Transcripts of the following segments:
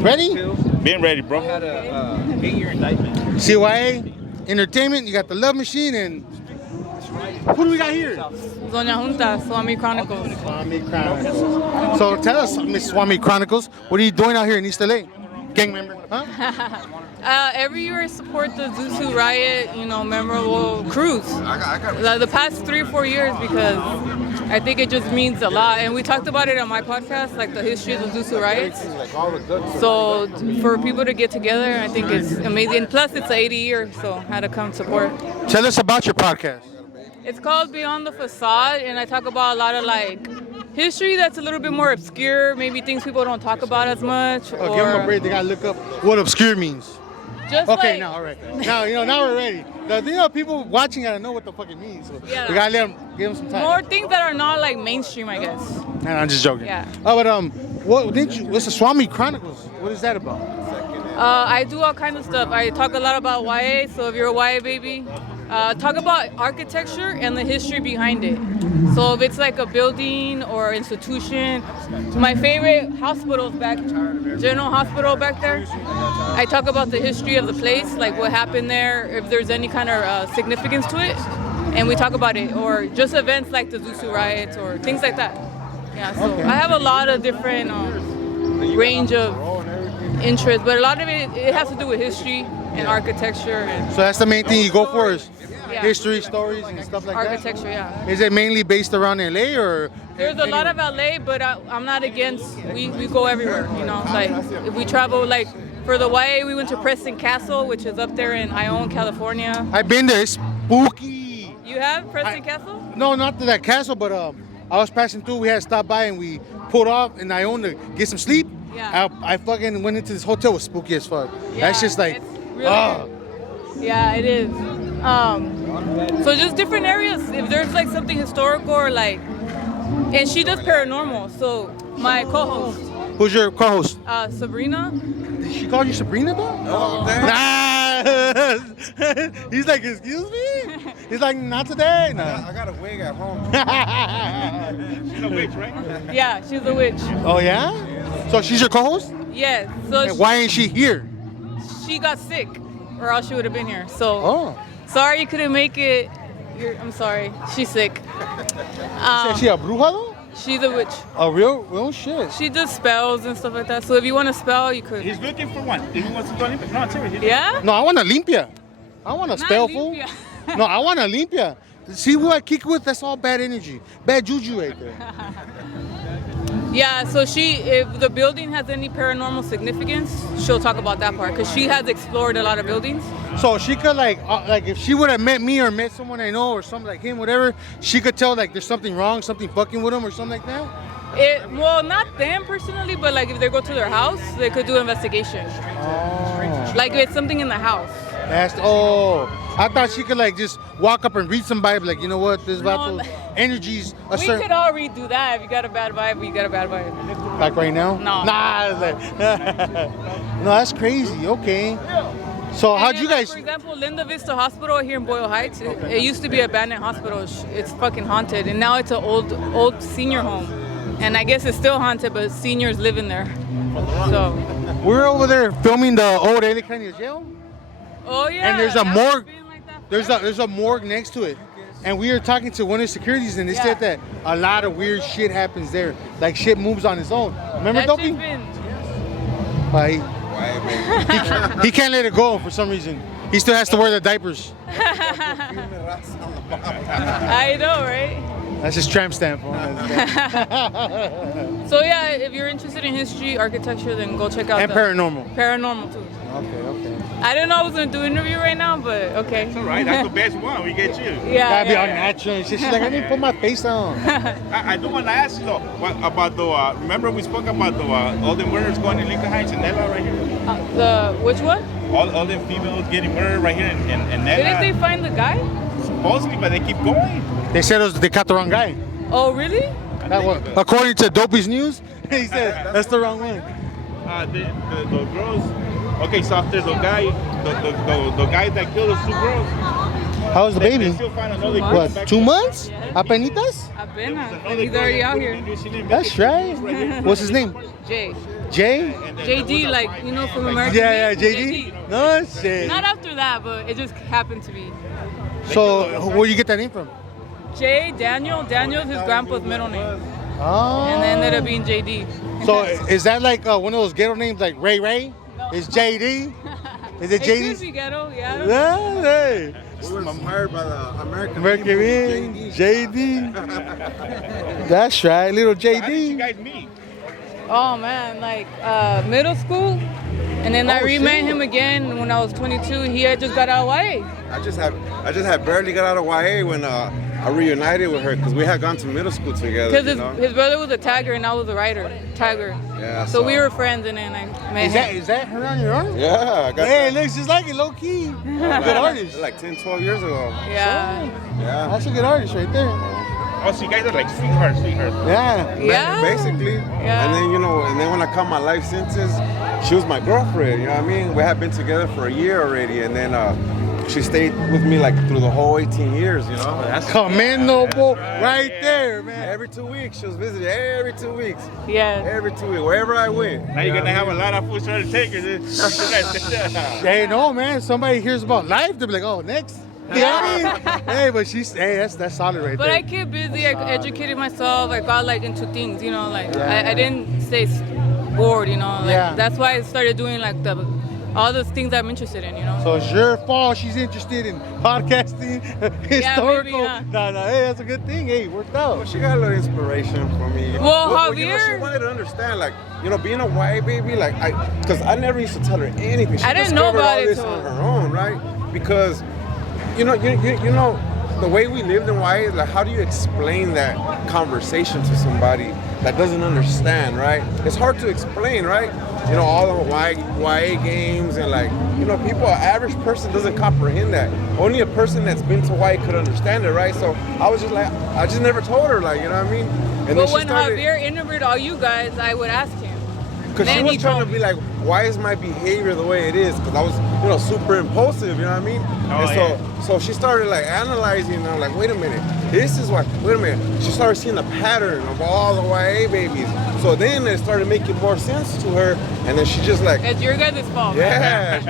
Ready? Been ready, bro. I had a 8-year indictment. CYA Entertainment. You got the Love Machine and who do we got here? Doña Junta, Swami Chronicles. Swami Chronicles. So tell us, Miss Swami Chronicles, what are you doing out here in East LA? Gang member, huh? Every year I support the Zusu Riot, memorable cruise. The past 3 or 4 years because I think it just means a lot. And we talked about it on my podcast, like the history of the Zusu Riots. So for people to get together, I think it's amazing. Plus, it's 80 years, so I had to come support. Tell us about your podcast. It's called Beyond the Facade, and I talk about a lot of history that's a little bit more obscure, maybe things people don't talk about as much. Oh, give them a break. They gotta look up what obscure means. Just okay, now all right. Now now we're ready. People watching gotta know what the fuck it means. So Yeah. we gotta give them some time. more things that are not mainstream, I guess. And I'm just joking. Yeah. Oh, but what's the Swami Chronicles? What is that about? I do all kinds of stuff. I talk a lot about YA, so if you're a YA baby, talk about architecture and the history behind it. So if it's like a building or institution, my favorite hospital's General Hospital back there. I talk about the history of the place, like what happened there, if there's any kind of significance to it, and we talk about it, or just events like the Zusu riots or things like that. Yeah, so Okay. I have a lot of different range of interest, but a lot of it has to do with history and architecture and So that's the main thing you go for is Yeah. history, stories, and stuff like architecture. Yeah, that. Is it mainly based around LA or? there's a lot of LA, but I'm not against. We go everywhere. Like if we travel, like for the YA, we went to Preston Castle, which is up there in Ione, California. I've been there. It's spooky. You have Preston Castle? No, not to that castle, but I was passing through. We had to stop by and we pulled off in Ione to get some sleep. Yeah. I fucking went into this hotel. It was spooky as fuck. That's just like, it's really good. Yeah, it is. So just different areas. If there's something historical or and she does paranormal. So my co-host, Who's your co-host? Sabrina. She called you Sabrina though? Oh, Nah. He's like, excuse me? He's like, not today. No. I got a wig at home. She's a witch, right? Yeah, she's a witch. Oh yeah? So she's your co-host? Yes. So And why ain't she here? she got sick, or else she would have been here. So Oh. sorry you couldn't make it. I'm sorry. She's sick. Is she a bruja though? She's a witch. A real shit. She does spells and stuff like that. So if you want to spell, you could. He's looking for one. He wants to go Olympic. No, I'm serious. Yeah? No, I want a limpia. I want a Not spell fool. limpia. No, I want a limpia. See who I kick with? That's all bad energy. Bad juju right there. Yeah, so if the building has any paranormal significance, she'll talk about that part because she has explored a lot of buildings. So she could like if she would have met me or met someone I know or something like him, whatever, she could tell there's something wrong, something fucking with him or something like that. Well, not them personally, but if they go to their house, they could do investigation. Oh. Like if it's something in the house. I thought she could just walk up and read somebody, like, you know what, this vato energies a We certain. could all redo that. If you got a bad vibe, you got a bad vibe. Like right now? No. Nah. It's like, no, that's crazy. Okay. So how'd you guys? For example, Linda Vista Hospital here in Boyle Heights. It used to be an abandoned hospital. It's fucking haunted, and now it's an old senior home. And I guess it's still haunted, but seniors live in there. So. We're over there filming the old LA County jail. Oh yeah. And there's a that's morgue. been like that There's a morgue next to it. And we were talking to one of the securities, and they said that a lot of weird shit happens there. Like shit moves on its own. Remember, That Dopey? shit's been. Like, he can't let it go for some reason. He still has to wear the diapers. I know, right? That's his tramp stamp. So yeah, if you're interested in history, architecture, then go check out And paranormal. Paranormal too. Okay. I didn't know I was gonna do an interview right now, but okay. It's all right. That's the best one. We get you. Yeah. Gotta be all yeah. natural and shit. She's like, I didn't put my face on. I do want to ask you though, what about the? Remember we spoke about the all the murders going in Lincoln Heights and Nella right here. Which one? All the females getting murdered right here in Nella. Didn't they find the guy? Supposedly, but they keep going. They said they caught the wrong guy. Oh really? That one, according to Dopey's News, he said that's the wrong one. The girls. Okay, so after the guy that killed those 2 girls. How was the They baby? still find another girl What, back 2 there. months? Yeah. Apenitas? I've been. There's another He's girl already that out put here. him in, she didn't That's investigate right. here. What's his name? Jay. Jay? And then JD, there was a like, you know, from American Yeah, Made? JD. No shit. Not after that, but it just happened to be. So where you get that name from? J. Daniel's his grandpa's middle name. Oh. And it ended up being JD. So is that like one of those ghetto names like Ray Ray? No. Is JD? Is it It could JD? be ghetto, yeah. Yeah, hey. We were inspired by the American Mercury, JD. JD. That's right, little How did you JD. guys meet? Oh man, like middle school. And then I Oh, re-met shit. him again when I was 22. He had just got out of YA. I just had barely got out of YA when I reunited with her because we had gone to middle school together. Because You know? his brother was a tagger and I was a writer, tagger. Yeah, So we were friends and then I met him. Is that her on your arm? Yeah, I got Hey, it that. looks just like it, low key. Like- Good artist. Like 10, 12 years ago. Yeah. Yeah. That's a good artist right there. Oh, so you guys are like sweethearts. Yeah. Yeah. Basically. Yeah. And then, and then when I caught my life sentence, she was my girlfriend, you know what I mean? We had been together for a year already, and then she stayed with me like through the whole 18 years, you know? Commendable right there, man. Every 2 weeks, she was visiting every 2 weeks. Yeah. Every 2 weeks, wherever I went. Now you're gonna have a lot of food trying to take her. Hey, no, man. Somebody hears about life, they'll be like, oh, next. Yeah. Hey, but that's solid right But there. I kept busy. I educated myself. I got like into things, you know, like Yeah. I didn't stay bored, you know. Like Yeah. that's why I started doing like all the things I'm interested in, you know. So it's your fault she's interested in podcasting, historical. yeah. No, hey, that's a good thing. Hey, worked out. Well, she got a little inspiration from me. Well, she Javier- wanted to understand, like, being a white baby, like, because I never used to tell her anything. She I didn't know discovered about all it this till- on her own, right? Because, you know, the way we lived in YA, like, how do you explain that conversation to somebody that doesn't understand, right? It's hard to explain, right? All the YA games and like, people, an average person doesn't comprehend that. Only a person that's been to YA could understand it, right? So I was just like, I just never told her, like, you know what I mean? And But then when Javier interviewed all you guys, I would ask him. because she then was he trying to told be like, why is my behavior the way it is? Because I was, super impulsive, you know what I mean? And so she started like analyzing, and I'm like, wait a minute, this is why, wait a minute. She started seeing the pattern of all the YA babies. So then it started making more sense to her, and then she just like, It's your guys' fault. yeah.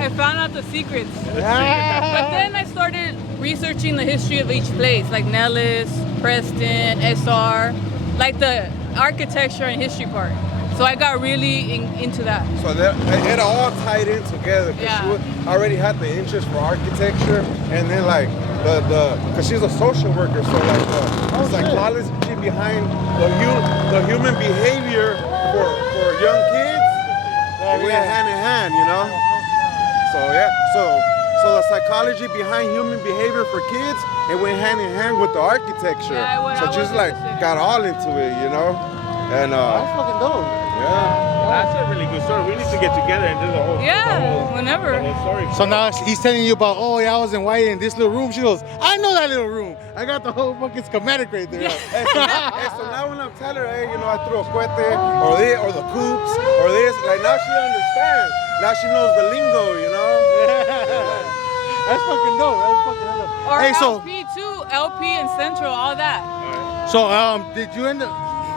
I found out the secrets. But then I started researching the history of each place, like Nellis, Preston, SR, like the architecture and history part. So I got really into that. So it all tied in together because Yeah. she already had the interest for architecture, and then like because she's a social worker, so like the psychology behind the human behavior for young kids, it went hand in hand, So yeah, so the psychology behind human behavior for kids, it went hand in hand with the architecture. Yeah, I so was just like interested. got all into it, and That's fucking dope. yeah. That's a really good story. We need to get together and do the whole Whenever. the whole story. So now he's telling you about, oh yeah, I was in YA in this little room. She goes, I know that little room. I got the whole fucking schematic right there. Hey, so now when I'm telling her, hey, I threw a cuete, or the coops, or this, like now she understands. Now she knows the lingo, That's fucking dope. That's fucking dope. Or Hey, so LP too, LP and Central, all that. did you end up?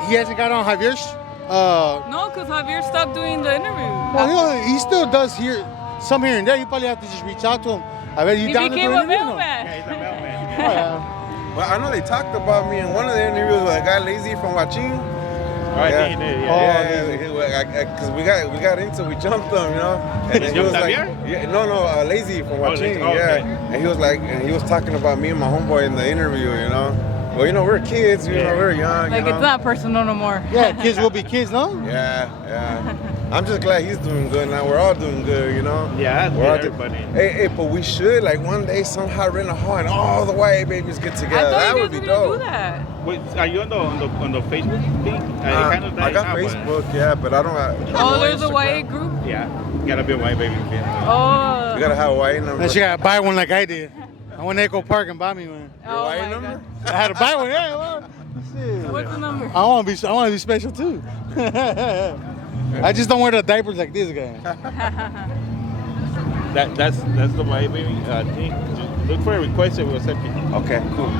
He hasn't got on Javier's. No, because Javier stopped doing the interview. Well, he still does some here and there. You probably have to just reach out to him. I bet you He down to do became an a interview, no? mailman. Yeah, he's a mailman. Oh, yeah. Well, I know they talked about me in one of the interviews with a guy Lazy from Huaching. I think he did, Because we got into, we jumped him, And then he was like, Javier? Lazy from Huaching, Lazy. Oh, okay. And he was like, he was talking about me and my homeboy in the interview, Well, we're kids, we're young, Like it's not personal no more. Yeah, kids will be kids, no? Yeah. I'm just glad he's doing good now. We're all doing good, Yeah, that's We're all good, do- everybody. Hey, but we should like one day somehow rent a hall and all the YA babies get I together. thought That you would guys be were gonna do dope. that. Wait, are you on the Facebook thing? I got Facebook, yeah, but I don't have. Oh, there's a Instagram. YA group? Yeah, gotta be a white baby fan. Oh. You gotta have a YA number. Then she gotta buy one like I did. I went to Echo Park and buy me one. Oh YA my number? God. I had to buy one. Yeah, well, shit. What's the number? I want to be special too. I just don't wear the diapers like this guy. That's the YA baby thing. Just look for a request and we'll accept it. Okay, cool.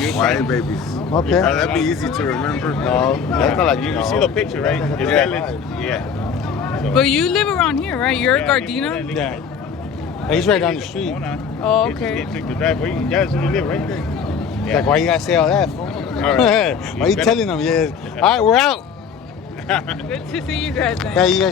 You- YA babies. Okay. That'd be easy to remember. No, that's not like You see the picture, right? It's yeah. But you live around here, right? You're Gardena? Yeah. He's right down the street. Oh, okay. It took the drive. Where you guys live right there. He's like, why you gotta say all that, fool? All right. Why you telling them? Yeah. All right, we're out. Good to see you guys then. Yeah, you guys.